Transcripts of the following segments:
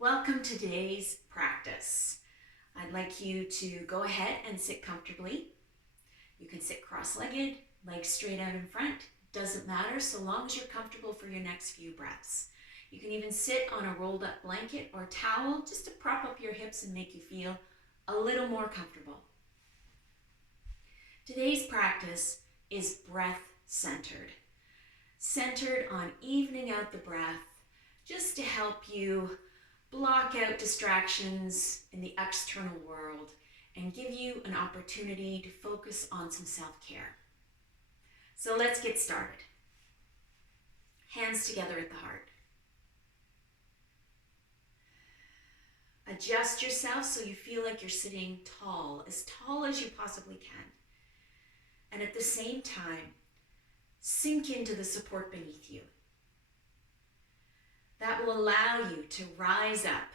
Welcome to today's practice. I'd like you to go ahead and sit comfortably. You can sit cross-legged, legs straight out in front. Doesn't matter so long as you're comfortable for your next few breaths. You can even sit on a rolled up blanket or towel just to prop up your hips and make you feel a little more comfortable. Today's practice is breath-centered. Centered on evening out the breath, just to help you block out distractions in the external world and give you an opportunity to focus on some self-care. So let's get started. Hands together at the heart. Adjust yourself so you feel like you're sitting tall as you possibly can. And at the same time, sink into the support beneath you. That will allow you to rise up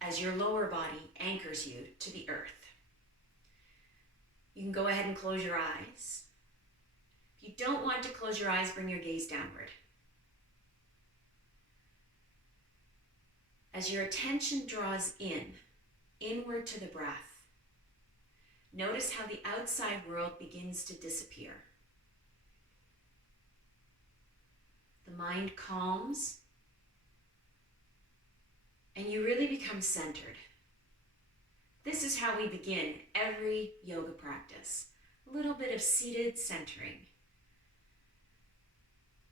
as your lower body anchors you to the earth. You can go ahead and close your eyes. If you don't want to close your eyes, bring your gaze downward. As your attention draws inward to the breath, notice how the outside world begins to disappear. The mind calms, and you really become centered. This is how we begin every yoga practice. A little bit of seated centering,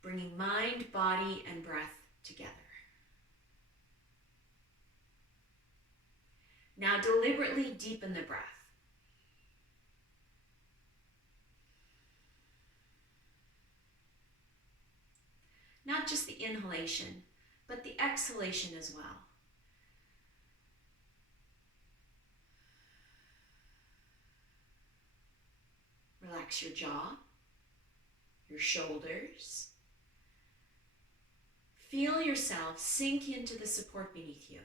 bringing mind, body, and breath together. Now deliberately deepen the breath. Not just the inhalation, but the exhalation as well. Relax your jaw, your shoulders. Feel yourself sink into the support beneath you.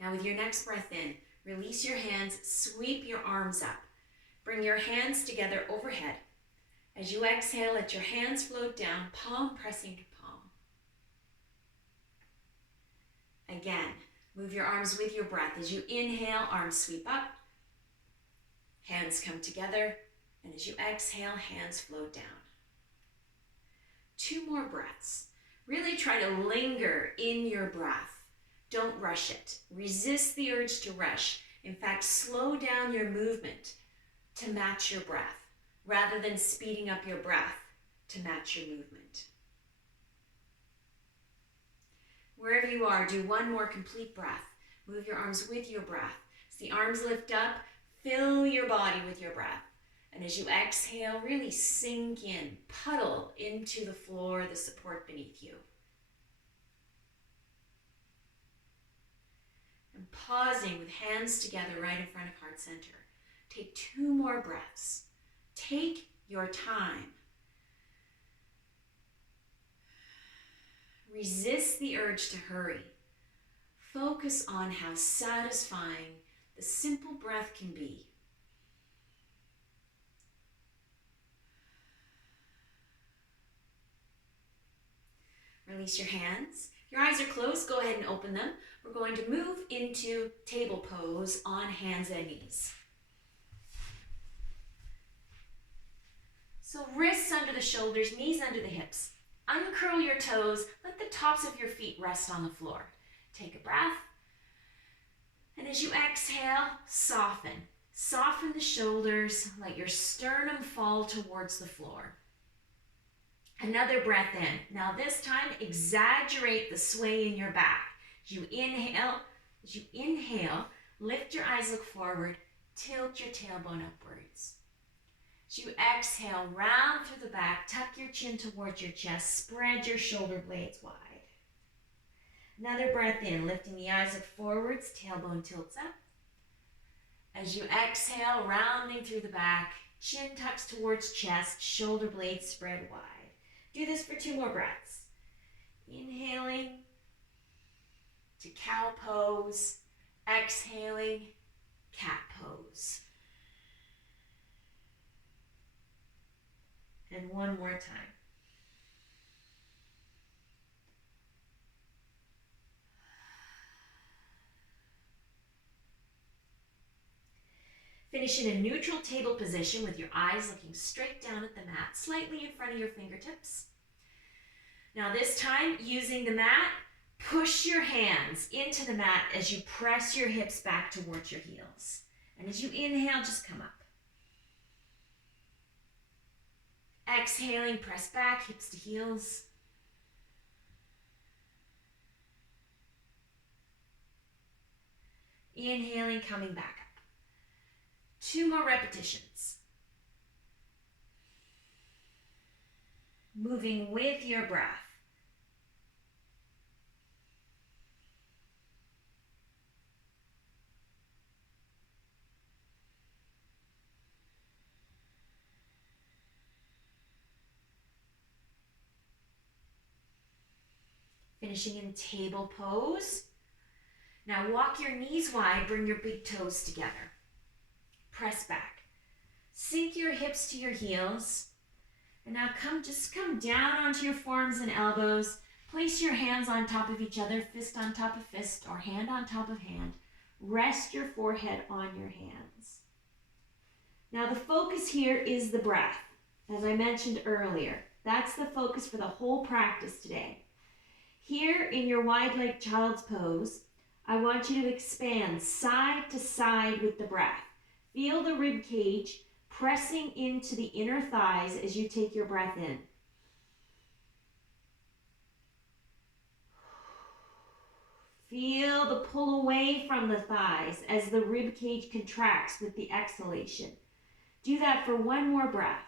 Now with your next breath in, release your hands, sweep your arms up. Bring your hands together overhead. As you exhale, let your hands float down, palm pressing to palm. Again, move your arms with your breath. As you inhale, arms sweep up, hands come together, and as you exhale, hands float down. 2 more breaths. Really try to linger in your breath. Don't rush it. Resist the urge to rush. In fact, slow down your movement to match your breath, rather than speeding up your breath to match your movement. Wherever you are, do 1 more complete breath. Move your arms with your breath. As the arms lift up, fill your body with your breath. And as you exhale, really sink in, puddle into the floor, the support beneath you. And pausing with hands together right in front of heart center. Take 2 more breaths. Take your time. Resist the urge to hurry. Focus on how satisfying the simple breath can be. Release your hands. If your eyes are closed, go ahead and open them. We're going to move into table pose on hands and knees. So wrists under the shoulders, knees under the hips. Uncurl your toes, let the tops of your feet rest on the floor. Take a breath, and as you exhale, soften. Soften the shoulders, let your sternum fall towards the floor. Another breath in. Now this time, exaggerate the sway in your back. As you inhale, lift your eyes, look forward, tilt your tailbone upwards. As you exhale, round through the back, tuck your chin towards your chest, spread your shoulder blades wide. Another breath in, lifting the eyes up forwards, tailbone tilts up. As you exhale, rounding through the back, chin tucks towards chest, shoulder blades spread wide. Do this for 2 more breaths. Inhaling to cow pose, exhaling, cat pose. And one more time. Finish in a neutral table position with your eyes looking straight down at the mat, slightly in front of your fingertips. Now this time, using the mat, push your hands into the mat as you press your hips back towards your heels. And as you inhale, just come up. Exhaling, press back, hips to heels. Inhaling, coming back up. 2 more repetitions. Moving with your breath. Finishing in table pose. Now walk your knees wide, bring your big toes together. Press back. Sink your hips to your heels. And now just come down onto your forearms and elbows. Place your hands on top of each other, fist on top of fist, or hand on top of hand. Rest your forehead on your hands. Now the focus here is the breath, as I mentioned earlier. That's the focus for the whole practice today. Here in your wide-legged child's pose, I want you to expand side to side with the breath. Feel the rib cage pressing into the inner thighs as you take your breath in. Feel the pull away from the thighs as the rib cage contracts with the exhalation. Do that for one more breath.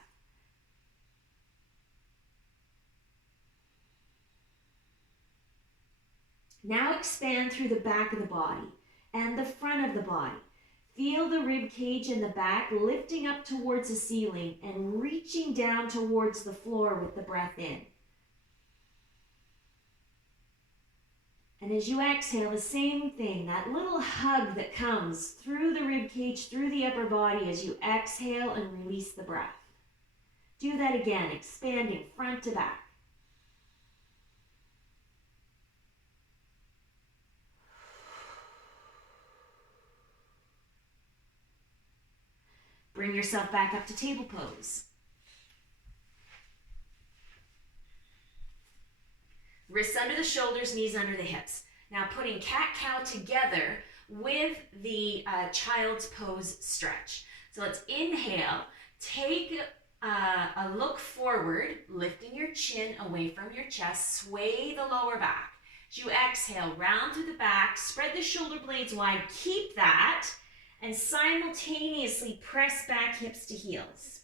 Now expand through the back of the body and the front of the body. Feel the rib cage in the back lifting up towards the ceiling and reaching down towards the floor with the breath in. And as you exhale, the same thing, that little hug that comes through the rib cage, through the upper body as you exhale and release the breath. Do that again, expanding front to back. Bring yourself back up to table pose. Wrists under the shoulders, knees under the hips. Now putting cat-cow together with the child's pose stretch. So let's inhale, take a look forward, lifting your chin away from your chest, sway the lower back. As you exhale, round through the back, spread the shoulder blades wide, keep that, and simultaneously press back hips to heels.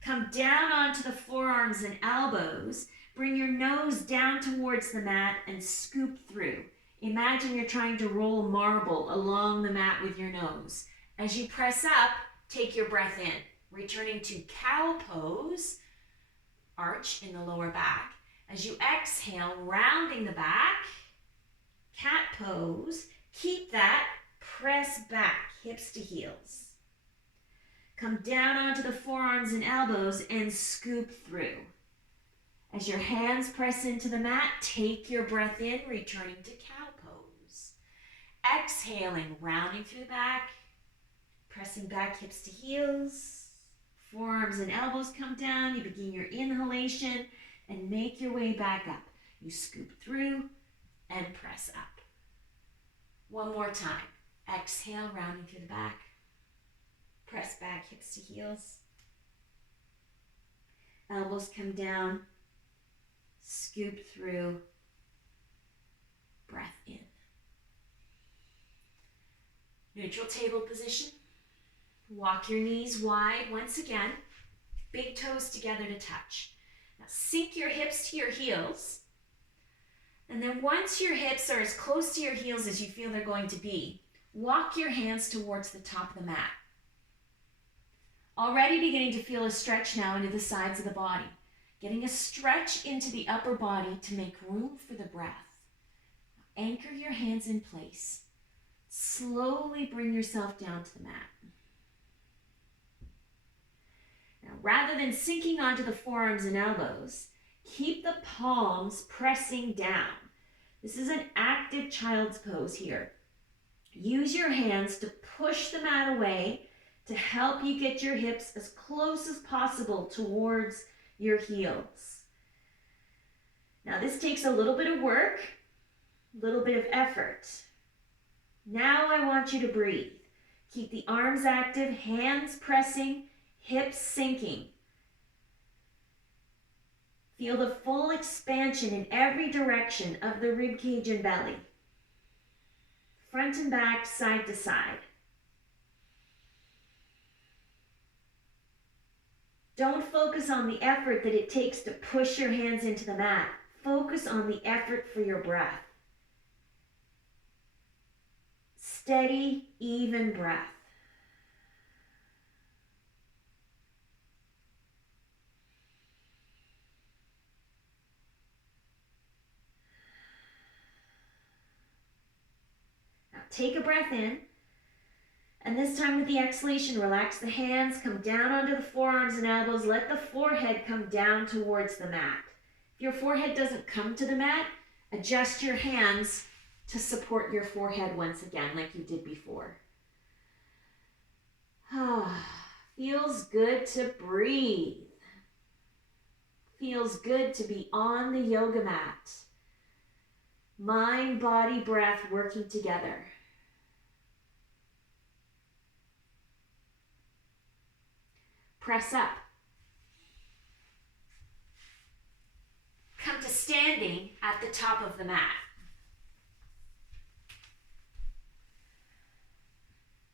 Come down onto the forearms and elbows. Bring your nose down towards the mat and scoop through. Imagine you're trying to roll a marble along the mat with your nose. As you press up, take your breath in. Returning to cow pose, arch in the lower back. As you exhale, rounding the back, cat pose. Keep that. Press back, hips to heels. Come down onto the forearms and elbows and scoop through. As your hands press into the mat, take your breath in, returning to cow pose. Exhaling, rounding through the back, pressing back hips to heels. Forearms and elbows come down. You begin your inhalation and make your way back up. You scoop through and press up. One more time. Exhale, rounding through the back. Press back, hips to heels. Elbows come down. Scoop through. Breath in. Neutral table position. Walk your knees wide once again. Big toes together to touch. Now sink your hips to your heels. And then once your hips are as close to your heels as you feel they're going to be, walk your hands towards the top of the mat. Already beginning to feel a stretch now into the sides of the body. Getting a stretch into the upper body to make room for the breath. Anchor your hands in place. Slowly bring yourself down to the mat. Now rather than sinking onto the forearms and elbows, keep the palms pressing down. This is an active child's pose here. Use your hands to push the mat away to help you get your hips as close as possible towards your heels. Now this takes a little bit of work, a little bit of effort. Now I want you to breathe. Keep the arms active, hands pressing, hips sinking. Feel the full expansion in every direction of the rib cage and belly. Front and back, side to side. Don't focus on the effort that it takes to push your hands into the mat. Focus on the effort for your breath. Steady, even breath. Now take a breath in, and this time with the exhalation, relax the hands, come down onto the forearms and elbows, let the forehead come down towards the mat. If your forehead doesn't come to the mat, adjust your hands to support your forehead once again like you did before. Feels good to breathe. Feels good to be on the yoga mat. Mind, body, breath working together. Press up. Come to standing at the top of the mat.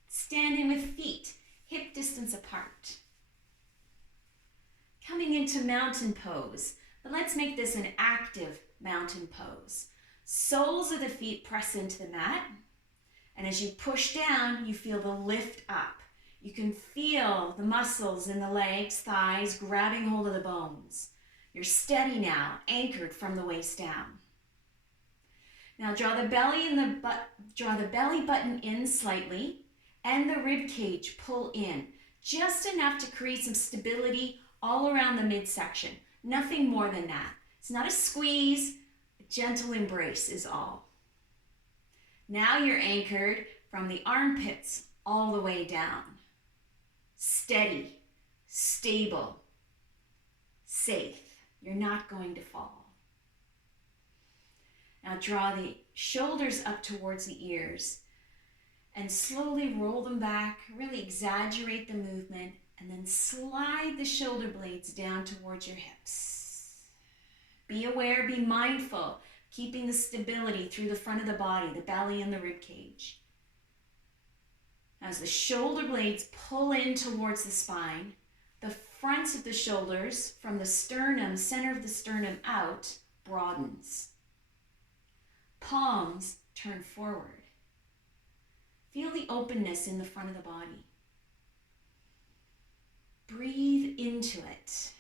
Standing with feet hip distance apart. Coming into mountain pose, but let's make this an active mountain pose. Soles of the feet press into the mat, and as you push down, you feel the lift up. You can feel the muscles in the legs, thighs grabbing hold of the bones. You're steady now, anchored from the waist down. Now draw the belly button in slightly, and the rib cage pull in, just enough to create some stability all around the midsection. Nothing more than that. It's not a squeeze, a gentle embrace is all. Now you're anchored from the armpits all the way down. Steady, stable, safe. You're not going to fall. Now draw the shoulders up towards the ears and slowly roll them back, really exaggerate the movement, and then slide the shoulder blades down towards your hips. Be aware, be mindful, keeping the stability through the front of the body, the belly and the rib cage. As the shoulder blades pull in towards the spine, the front of the shoulders from the sternum, center of the sternum out, broadens. Palms turn forward. Feel the openness in the front of the body. Breathe into it.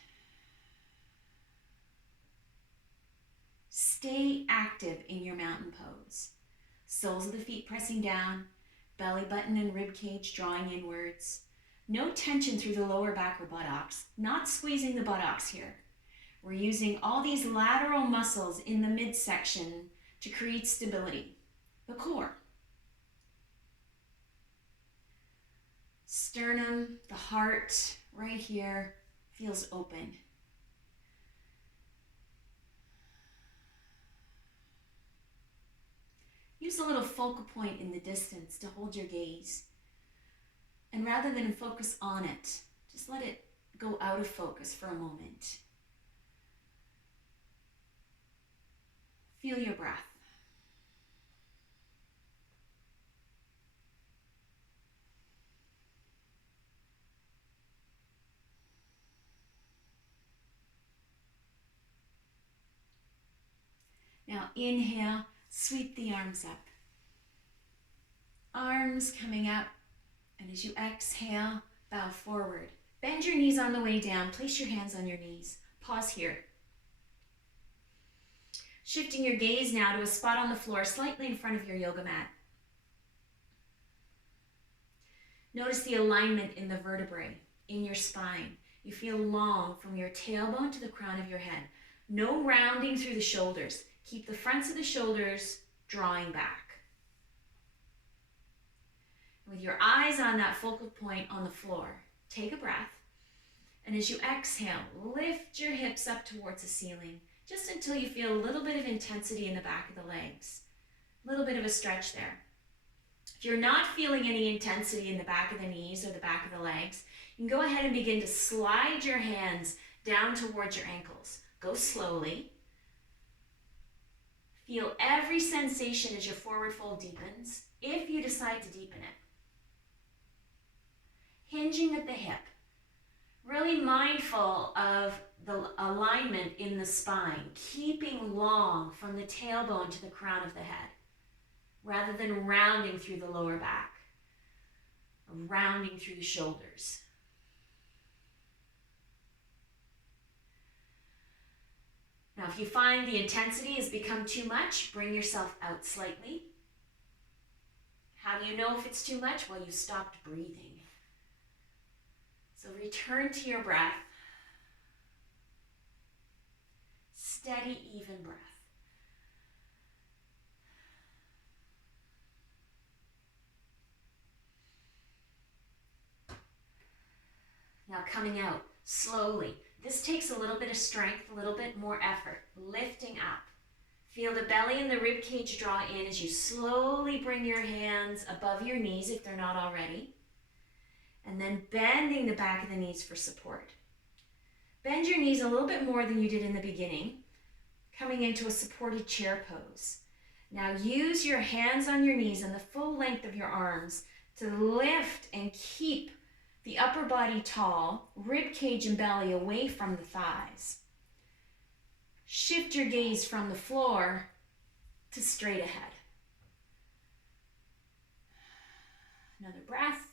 Stay active in your mountain pose. Soles of the feet pressing down, belly button and rib cage drawing inwards. No tension through the lower back or buttocks, not squeezing the buttocks here. We're using all these lateral muscles in the midsection to create stability. The core. Sternum, the heart, right here, feels open. Use a little focal point in the distance to hold your gaze. And rather than focus on it, just let it go out of focus for a moment. Feel your breath. Now inhale, sweep the arms up. Arms coming up, and as you exhale, bow forward. Bend your knees on the way down, place your hands on your knees. Pause here. Shifting your gaze now to a spot on the floor slightly in front of your yoga mat. Notice the alignment in the vertebrae, in your spine. You feel long from your tailbone to the crown of your head. No rounding through the shoulders. Keep the fronts of the shoulders drawing back. With your eyes on that focal point on the floor, take a breath. And as you exhale, lift your hips up towards the ceiling, just until you feel a little bit of intensity in the back of the legs. A little bit of a stretch there. If you're not feeling any intensity in the back of the knees or the back of the legs, you can go ahead and begin to slide your hands down towards your ankles. Go slowly. Feel every sensation as your forward fold deepens, if you decide to deepen it. Hinging at the hip. Really mindful of the alignment in the spine, keeping long from the tailbone to the crown of the head, rather than rounding through the lower back, or rounding through the shoulders. Now, if you find the intensity has become too much, bring yourself out slightly. How do you know if it's too much? Well, you stopped breathing. So return to your breath. Steady, even breath. Now coming out slowly. This takes a little bit of strength, a little bit more effort. Lifting up. Feel the belly and the rib cage draw in as you slowly bring your hands above your knees if they're not already. And then bending the back of the knees for support. Bend your knees a little bit more than you did in the beginning, coming into a supported chair pose. Now use your hands on your knees and the full length of your arms to lift and keep the upper body tall, rib cage and belly away from the thighs. Shift your gaze from the floor to straight ahead. Another breath.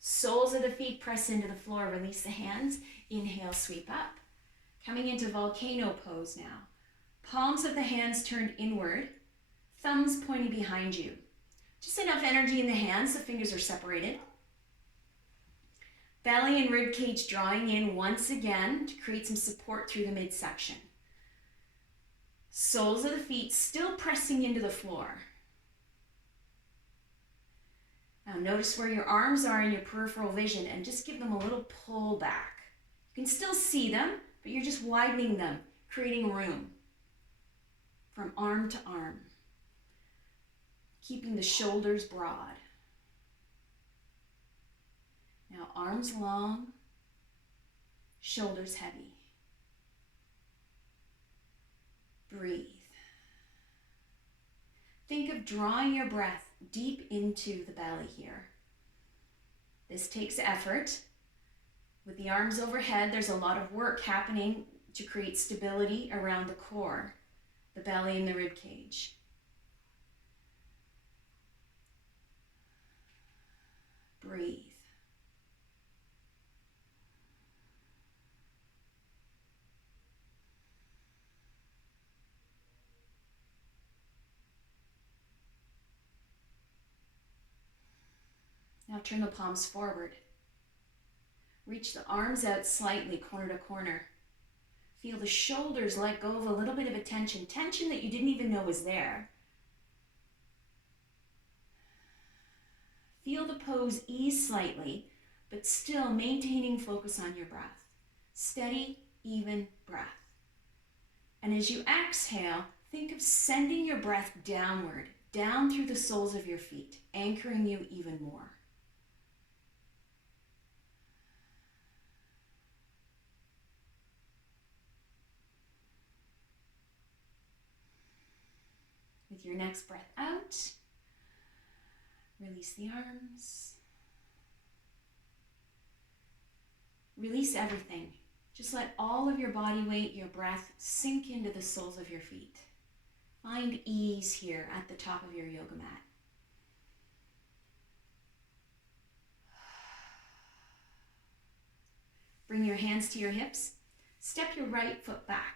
Soles of the feet press into the floor, release the hands. Inhale, sweep up. Coming into volcano pose now. Palms of the hands turned inward, thumbs pointing behind you. Just enough energy in the hands, the fingers are separated. Belly and rib cage drawing in once again to create some support through the midsection. Soles of the feet still pressing into the floor. Now notice where your arms are in your peripheral vision and just give them a little pull back. You can still see them, but you're just widening them, creating room from arm to arm. Keeping the shoulders broad. Now arms long, shoulders heavy. Breathe. Think of drawing your breath deep into the belly here. This takes effort. With the arms overhead, there's a lot of work happening to create stability around the core, the belly and the rib cage. Breathe. Now turn the palms forward. Reach the arms out slightly, corner to corner. Feel the shoulders let go of a little bit of a tension that you didn't even know was there. Feel the pose ease slightly, but still maintaining focus on your breath. Steady, even breath. And as you exhale, think of sending your breath downward, down through the soles of your feet, anchoring you even more. With your next breath out, release the arms. Release everything. Just let all of your body weight, your breath, sink into the soles of your feet. Find ease here at the top of your yoga mat. Bring your hands to your hips. Step your right foot back.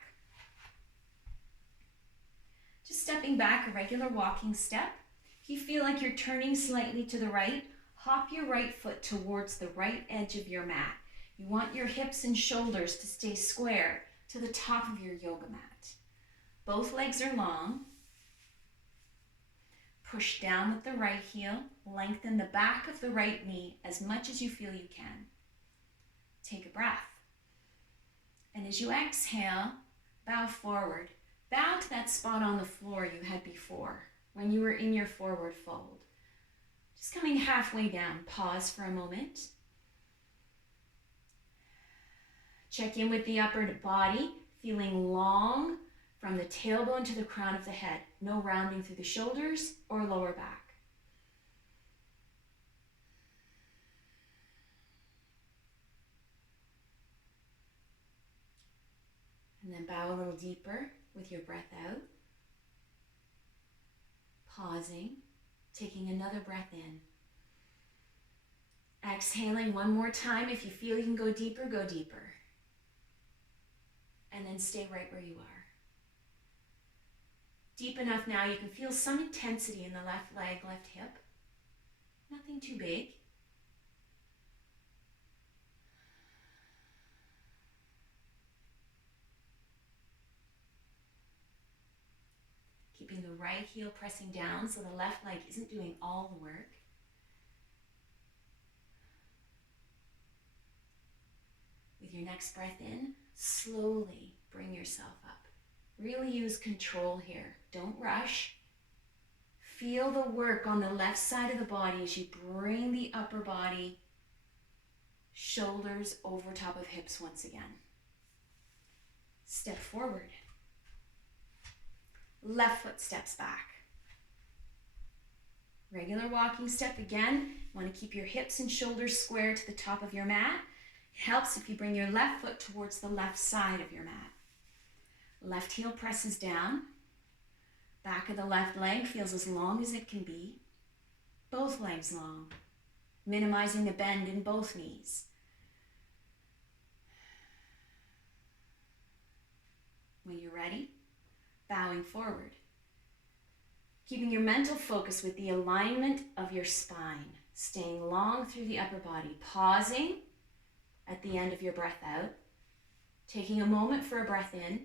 Just stepping back, a regular walking step. If you feel like you're turning slightly to the right, Hop your right foot towards the right edge of your mat. You want your hips and shoulders to stay square to the top of your yoga mat. Both legs are long. Push down with the right heel. Lengthen the back of the right knee as much as you feel you can. Take a breath. And as you exhale, bow forward. Bow to that spot on the floor you had before when you were in your forward fold. Just coming halfway down. Pause for a moment. Check in with the upper body, feeling long from the tailbone to the crown of the head. No rounding through the shoulders or lower back. And then bow a little deeper with your breath out. Pausing, taking another breath in. Exhaling one more time. If you feel you can go deeper, go deeper. And then stay right where you are. Deep enough now you can feel some intensity in the left leg, left hip. Nothing too big. Keeping the right heel pressing down so the left leg isn't doing all the work. With your next breath in, slowly bring yourself up. Really use control here. Don't rush. Feel the work on the left side of the body as you bring the upper body, shoulders over top of hips once again. Step forward. Left foot steps back. Regular walking step again. You want to keep your hips and shoulders square to the top of your mat. It helps if you bring your left foot towards the left side of your mat. Left heel presses down. Back of the left leg feels as long as it can be. Both legs long, minimizing the bend in both knees. When you're ready, bowing forward. Keeping your mental focus with the alignment of your spine, staying long through the upper body, pausing at the end of your breath out, taking a moment for a breath in,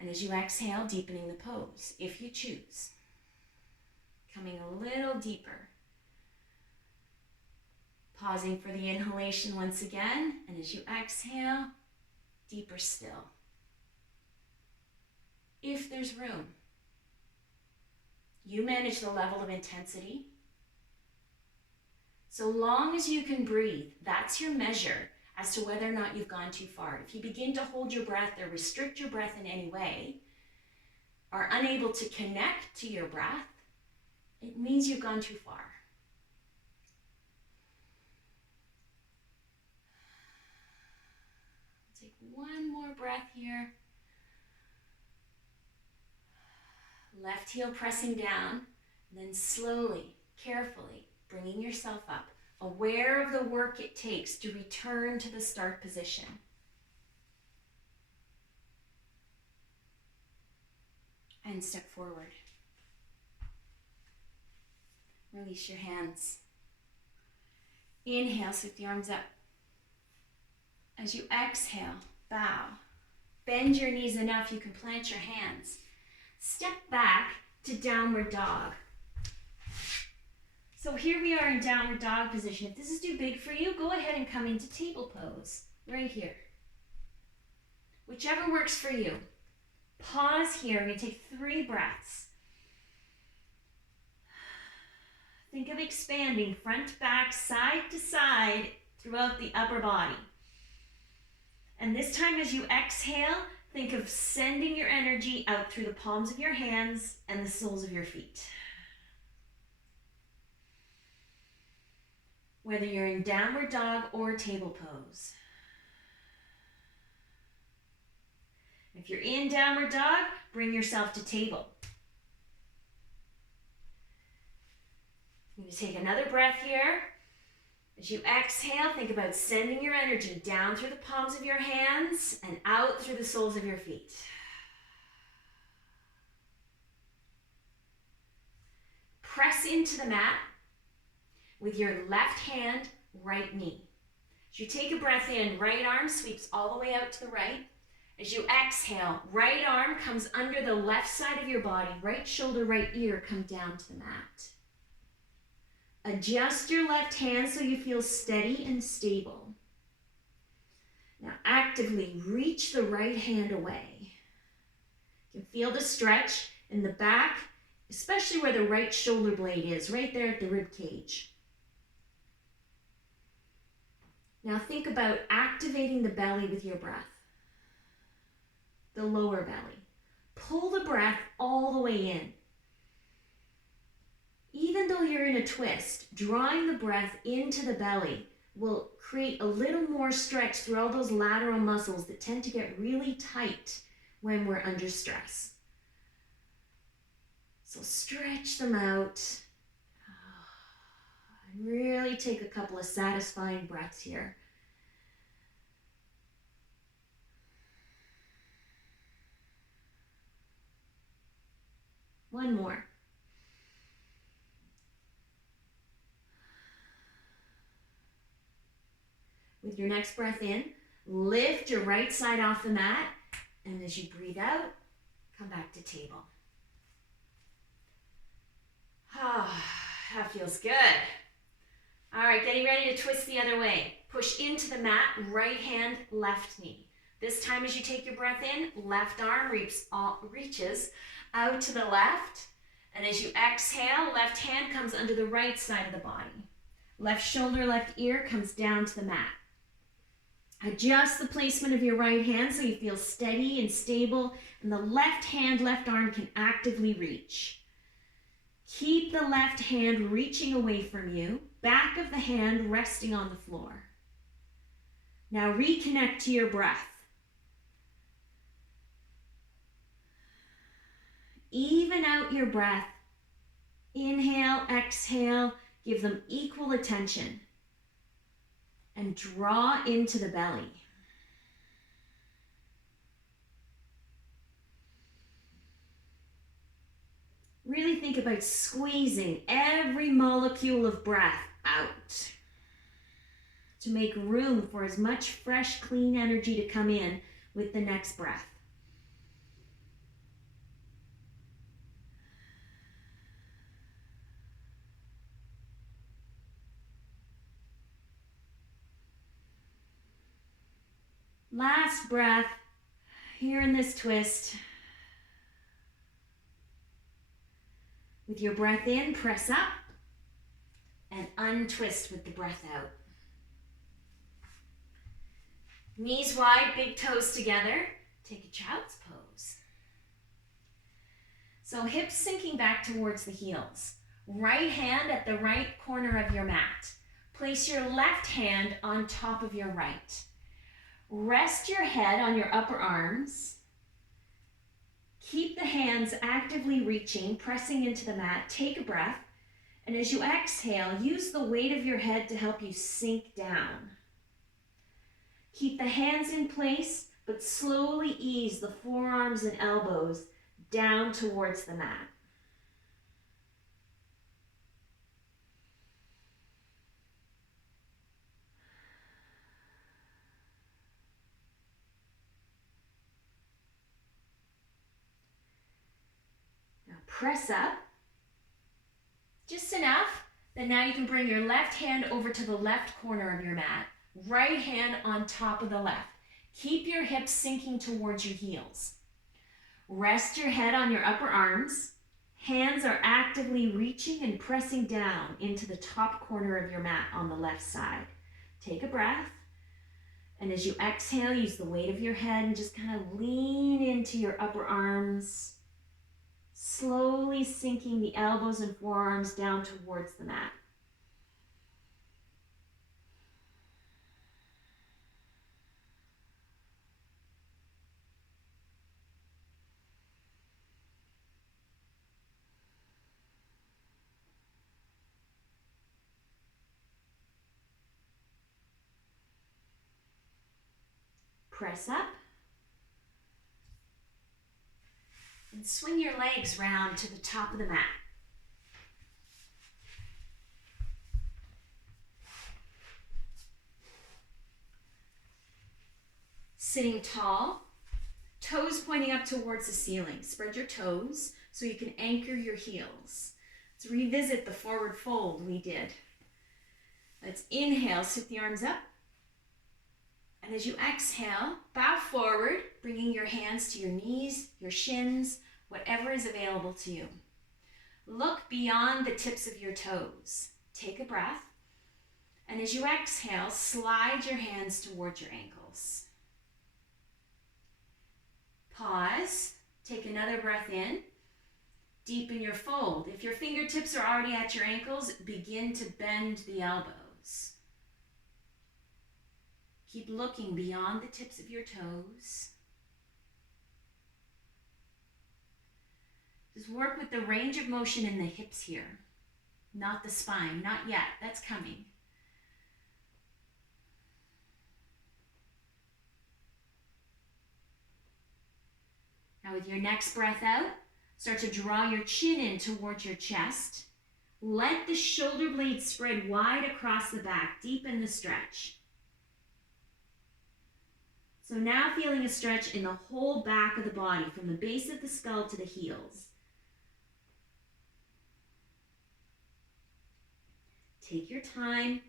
and as you exhale, deepening the pose, if you choose. Coming a little deeper. Pausing for the inhalation once again, and as you exhale, deeper still. If there's room, you manage the level of intensity. So long as you can breathe, that's your measure as to whether or not you've gone too far. If you begin to hold your breath or restrict your breath in any way, are unable to connect to your breath, it means you've gone too far. Take one more breath here. Left heel pressing down, and then slowly, carefully bringing yourself up, aware of the work it takes to return to the start position. And step forward. Release your hands. Inhale, sweep the arms up. As you exhale, bow. Bend your knees enough you can plant your hands. Step back to downward dog. So here we are in downward dog position. If this is too big for you, go ahead and come into table pose, right here. Whichever works for you. Pause here. We're going to take 3 breaths. Think of expanding front, back, side to side throughout the upper body. And this time as you exhale, think of sending your energy out through the palms of your hands and the soles of your feet. Whether you're in downward dog or table pose. If you're in downward dog, bring yourself to table. You're going to take another breath here. As you exhale, think about sending your energy down through the palms of your hands and out through the soles of your feet. Press into the mat. with your left hand, right knee. As you take a breath in, right arm sweeps all the way out to the right. As you exhale, right arm comes under the left side of your body, right shoulder, right ear come down to the mat. Adjust your left hand so you feel steady and stable. Now actively reach the right hand away. You can feel the stretch in the back, especially where the right shoulder blade is, right there at the rib cage. Now think about activating the belly with your breath. The lower belly. Pull the breath all the way in. Even though you're in a twist, drawing the breath into the belly will create a little more stretch through all those lateral muscles that tend to get really tight when we're under stress. So stretch them out. And really take a couple of satisfying breaths here. One more. With your next breath in, lift your right side off the mat, and as you breathe out, come back to table. That feels good. All right, getting ready to twist the other way. Push into the mat, right hand, left knee. This time as you take your breath in, left arm reaches out to the left. And as you exhale, left hand comes under the right side of the body. Left shoulder, left ear comes down to the mat. Adjust the placement of your right hand so you feel steady and stable, and the left hand, left arm can actively reach. Keep the left hand reaching away from you, back of the hand resting on the floor. Now reconnect to your breath. Even out your breath. Inhale, exhale, give them equal attention. And draw into the belly. Really think about squeezing every molecule of breath out to make room for as much fresh, clean energy to come in with the next breath. Last breath here in this twist. With your breath in, press up and untwist with the breath out. Knees wide, big toes together. Take a child's pose. So hips sinking back towards the heels. Right hand at the right corner of your mat. Place your left hand on top of your right. Rest your head on your upper arms. Keep the hands actively reaching, pressing into the mat. Take a breath. And as you exhale, use the weight of your head to help you sink down. Keep the hands in place, but slowly ease the forearms and elbows down towards the mat. Press up, just enough that now you can bring your left hand over to the left corner of your mat, right hand on top of the left. Keep your hips sinking towards your heels. Rest your head on your upper arms. Hands are actively reaching and pressing down into the top corner of your mat on the left side. Take a breath, and as you exhale, use the weight of your head and just kind of lean into your upper arms. Slowly sinking the elbows and forearms down towards the mat. Press up. And swing your legs round to the top of the mat. Sitting tall, toes pointing up towards the ceiling. Spread your toes so you can anchor your heels. Let's revisit the forward fold we did. Let's inhale, sit the arms up. And as you exhale, bow forward, bringing your hands to your knees, your shins, whatever is available to you. Look beyond the tips of your toes. Take a breath. And as you exhale, slide your hands towards your ankles. Pause. Take another breath in. Deepen your fold. If your fingertips are already at your ankles, begin to bend the elbows. Keep looking beyond the tips of your toes. Just work with the range of motion in the hips here, not the spine, not yet, that's coming. Now with your next breath out, start to draw your chin in towards your chest. Let the shoulder blades spread wide across the back, deepen the stretch. So now feeling a stretch in the whole back of the body, from the base of the skull to the heels. Take your time.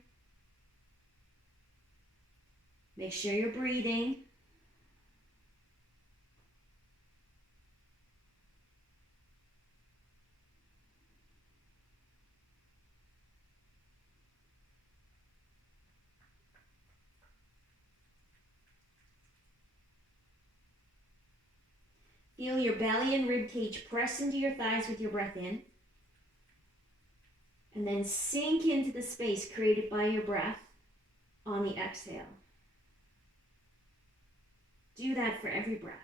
Make sure you're breathing. Feel your belly and rib cage press into your thighs with your breath in. And then sink into the space created by your breath on the exhale. Do that for every breath.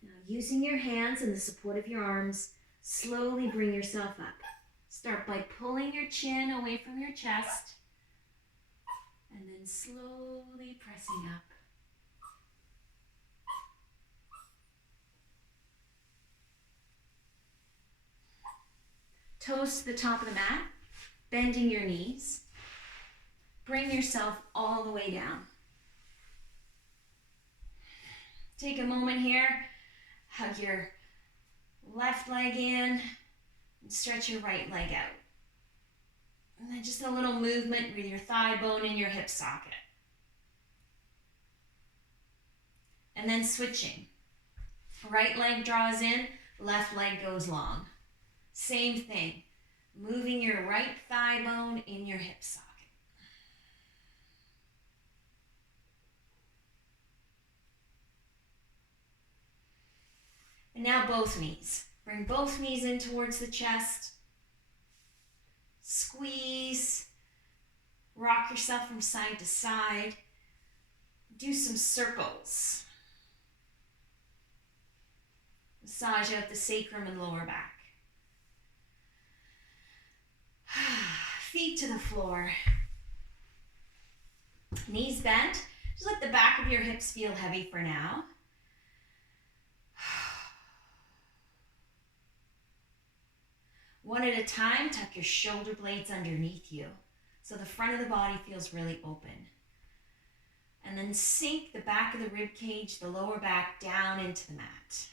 Now, using your hands and the support of your arms, slowly bring yourself up. Start by pulling your chin away from your chest, and then slowly pressing up. Toes to the top of the mat, bending your knees. Bring yourself all the way down. Take a moment here, hug your left leg in, and stretch your right leg out. And then just a little movement with your thigh bone and your hip socket. And then switching. Right leg draws in, left leg goes long. Same thing, moving your right thigh bone in your hip socket. And now both knees. Bring both knees in towards the chest. Squeeze. Rock yourself from side to side. Do some circles. Massage out the sacrum and lower back. Feet to the floor. Knees bent. Just let the back of your hips feel heavy for now. One at a time, tuck your shoulder blades underneath you so the front of the body feels really open. And then sink the back of the rib cage, the lower back, down into the mat.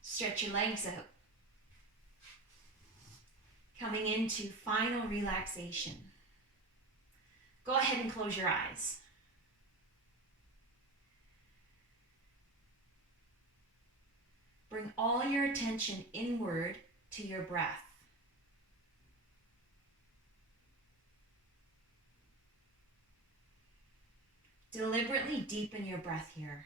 Stretch your legs out. Coming into final relaxation. Go ahead and close your eyes. Bring all your attention inward to your breath. Deliberately deepen your breath here.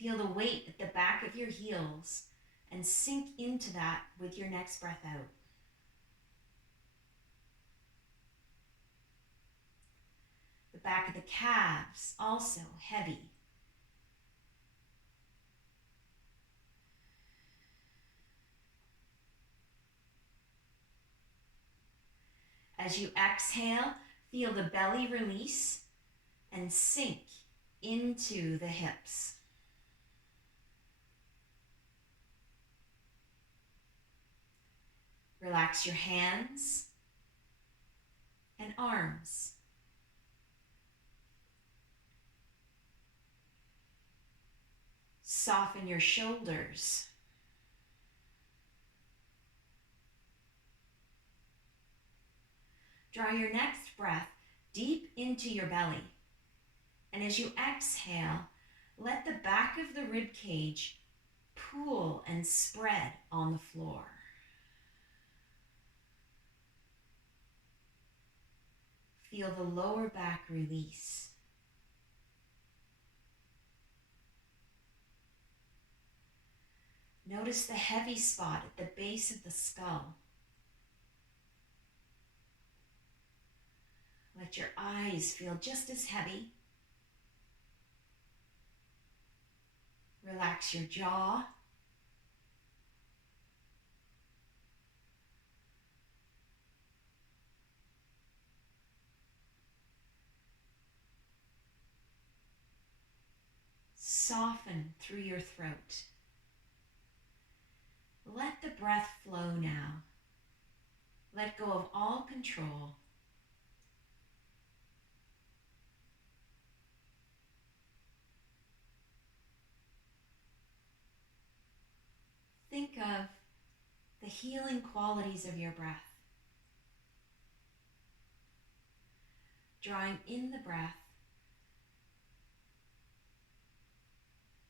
Feel the weight at the back of your heels and sink into that with your next breath out. The back of the calves also heavy. As you exhale, feel the belly release and sink into the hips. Relax your hands and arms. Soften your shoulders. Draw your next breath deep into your belly. And as you exhale, let the back of the rib cage pool and spread on the floor. Feel the lower back release. Notice the heavy spot at the base of the skull. Let your eyes feel just as heavy. Relax your jaw. Soften through your throat. Let the breath flow now. Let go of all control. Think of the healing qualities of your breath. Drawing in the breath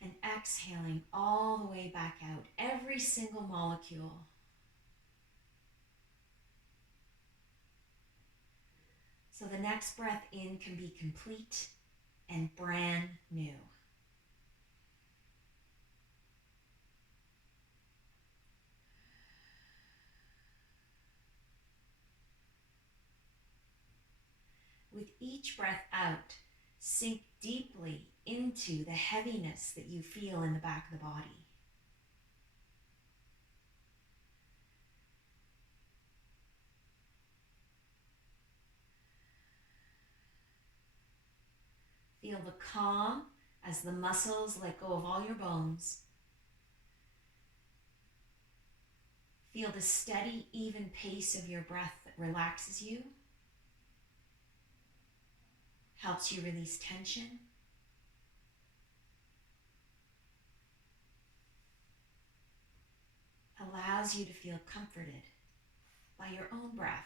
and exhaling all the way back out, every single molecule. So the next breath in can be complete and brand new. With each breath out, sink deeply into the heaviness that you feel in the back of the body. Feel the calm as the muscles let go of all your bones. Feel the steady, even pace of your breath that relaxes you, helps you release tension, allows you to feel comforted by your own breath.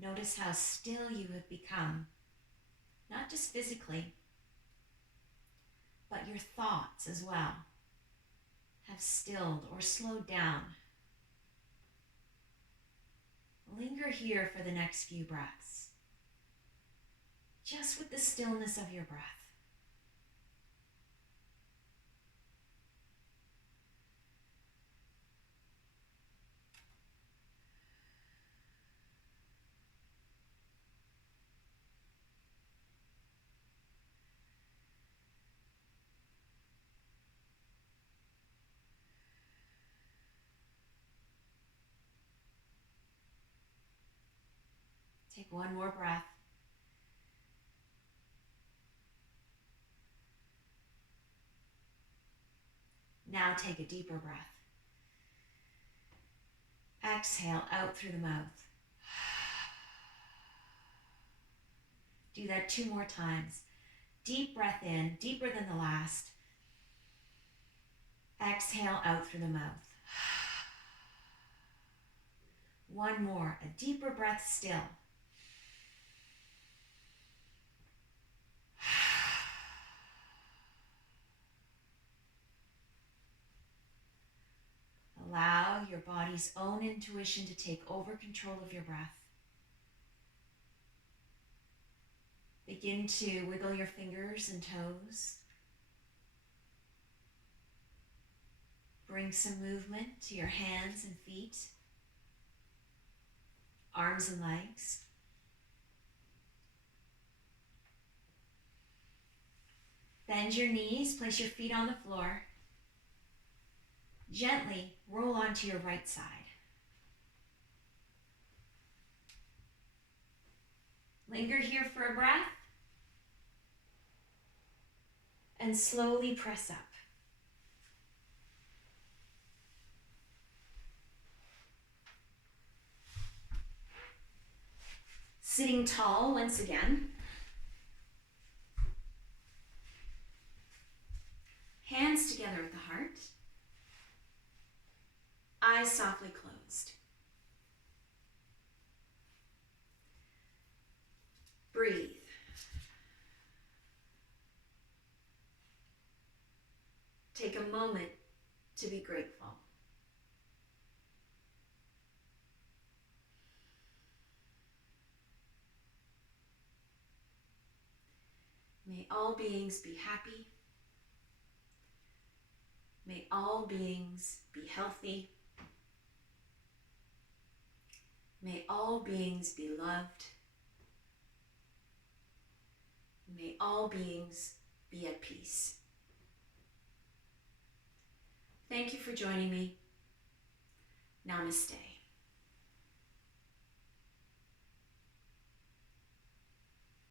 Notice how still you have become, not just physically, but your thoughts as well have stilled or slowed down. Linger here for the next few breaths, just with the stillness of your breath. Take one more breath. Now take a deeper breath. Exhale out through the mouth. Do that 2 more times. Deep breath in, deeper than the last. Exhale out through the mouth. One more, a deeper breath still. Allow your body's own intuition to take over control of your breath. Begin to wiggle your fingers and toes. Bring some movement to your hands and feet, arms and legs. Bend your knees, place your feet on the floor. Gently roll onto your right side. Linger here for a breath. And slowly press up. Sitting tall once again. Hands together at the heart. Eyes softly closed. Breathe. Take a moment to be grateful. May all beings be happy. May all beings be healthy. May all beings be loved. May all beings be at peace. Thank you for joining me. Namaste.